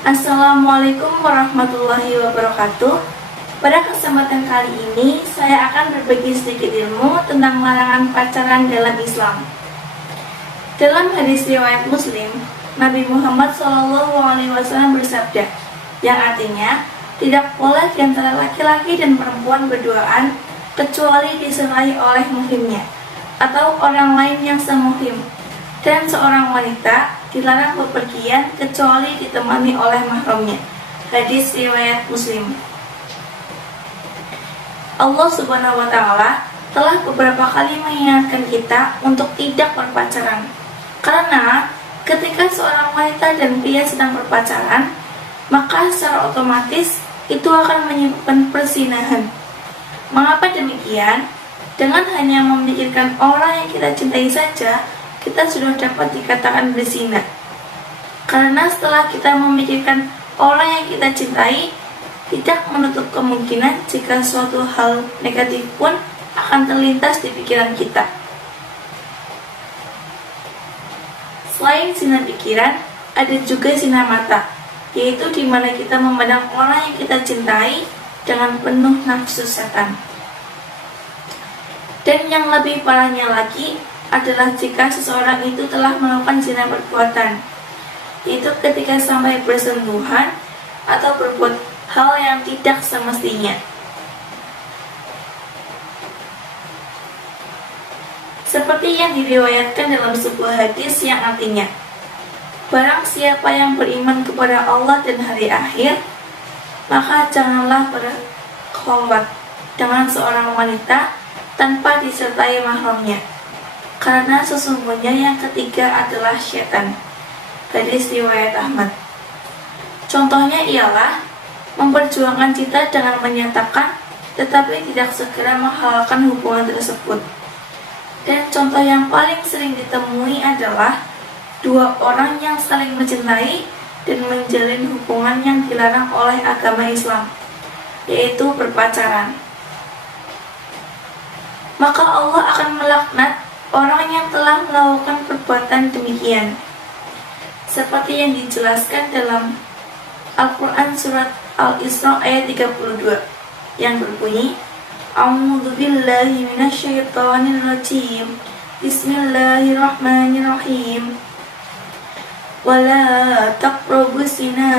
Assalamualaikum warahmatullahi wabarakatuh. Pada kesempatan kali ini, saya akan berbagi sedikit ilmu tentang larangan pacaran dalam Islam. Dalam hadis riwayat Muslim, Nabi Muhammad SAW bersabda, yang artinya, tidak boleh di antara laki-laki dan perempuan berduaan kecuali disertai oleh muhrimnya atau orang lain yang semuhrim, dan seorang wanita dilarang bepergian kecuali ditemani oleh mahramnya. Hadis riwayat Muslim. Allah Subhanahu wa Ta'ala telah beberapa kali mengingatkan kita untuk tidak berpacaran, karena ketika seorang wanita dan pria sedang berpacaran, maka secara otomatis itu akan menyebabkan perzinahan. Mengapa demikian? Dengan hanya memikirkan orang yang kita cintai saja, kita sudah dapat dikatakan berzina. Karena setelah kita memikirkan orang yang kita cintai, tidak menutup kemungkinan jika suatu hal negatif pun akan terlintas di pikiran kita. Selain zina pikiran, ada juga zina mata, yaitu di mana kita memandang orang yang kita cintai dengan penuh nafsu setan. Dan yang lebih parahnya lagi adalah jika seseorang itu telah melakukan zina perbuatan, yaitu ketika sampai bersentuhan atau berbuat hal yang tidak semestinya. Seperti yang diriwayatkan dalam sebuah hadis yang artinya, barang siapa yang beriman kepada Allah dan hari akhir, maka janganlah berkhulwat dengan seorang wanita tanpa disertai mahramnya, karena sesungguhnya yang ketiga adalah syaitan. Hadis riwayat Ahmad. Contohnya ialah memperjuangkan cinta dengan menyatakan tetapi tidak segera menghalalkan hubungan tersebut. Dan contoh yang paling sering ditemui adalah dua orang yang saling mencintai dan menjalin hubungan yang dilarang oleh agama Islam, yaitu berpacaran. Maka Allah akan melaknat orang yang telah melakukan perbuatan demikian, seperti yang dijelaskan dalam Al-Quran surat Al-Isra ayat 32 yang berbunyi, A'udzu billahi minasyaitonir rajim. Bismillahirrahmanirrahim. Wala taqrabus zina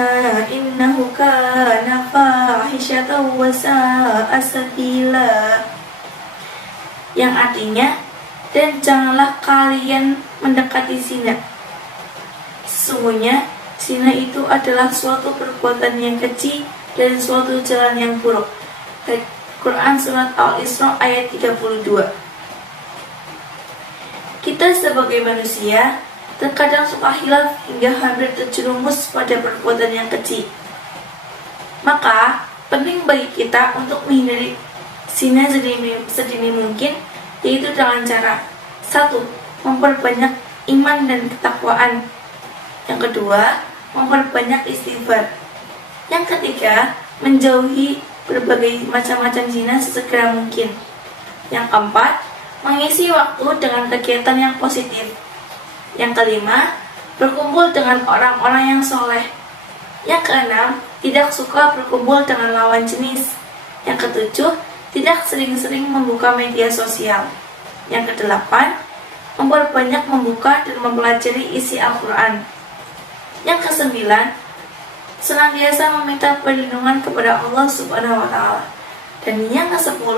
innahu kana fahishatan wa sa'a sabila. Yang artinya, dan janganlah kalian mendekati zina. Sesungguhnya zina itu adalah suatu perbuatan yang keji dan suatu jalan yang buruk. Quran surat Al-Isra ayat 32. Kita sebagai manusia terkadang suka hilaf hingga hampir terjerumus pada perbuatan yang keji. Maka penting bagi kita untuk menghindari zina sedini mungkin, yaitu dengan cara 1. Memperbanyak iman dan ketakwaan. Yang kedua, memperbanyak istighfar. Yang ketiga, menjauhi berbagai macam-macam zina sesegera mungkin. Yang keempat, mengisi waktu dengan kegiatan yang positif. Yang kelima, berkumpul dengan orang-orang yang soleh. Yang keenam, tidak suka berkumpul dengan lawan jenis. Yang ketujuh, tidak sering-sering membuka media sosial. Yang kedelapan, memperbanyak membuka dan mempelajari isi Al-Quran. Yang kesembilan, senantiasa meminta perlindungan kepada Allah Subhanahu wa Ta'ala. Dan yang ke-10,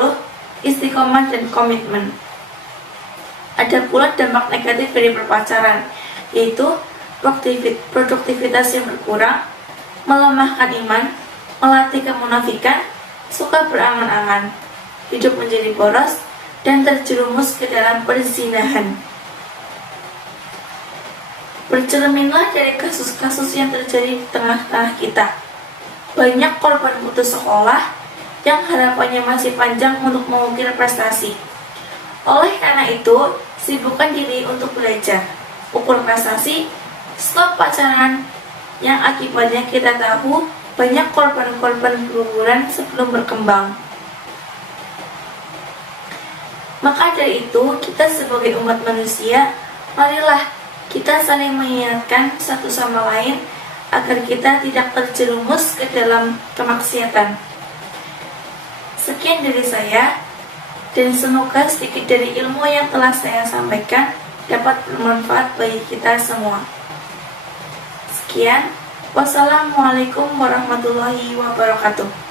istiqomah dan komitmen. Ada pula dampak negatif dari berpacaran, yaitu produktivitas yang berkurang, melemahkan iman, melatih kemunafikan, suka berangan-angan, hidup menjadi boros, dan terjerumus ke dalam perzinahan. Bercerminlah dari kasus-kasus yang terjadi di tengah-tengah kita. Banyak korban putus sekolah yang harapannya masih panjang untuk mengukir prestasi. Oleh karena itu, sibukkan diri untuk belajar, ukur prestasi, stop pacaran, yang akibatnya kita tahu banyak korban-korban berguguran sebelum berkembang. Maka dari itu, kita sebagai umat manusia, marilah kita saling mengingatkan satu sama lain agar kita tidak terjerumus ke dalam kemaksiatan. Sekian dari saya, dan semoga sedikit dari ilmu yang telah saya sampaikan dapat bermanfaat bagi kita semua. Sekian, wassalamualaikum warahmatullahi wabarakatuh.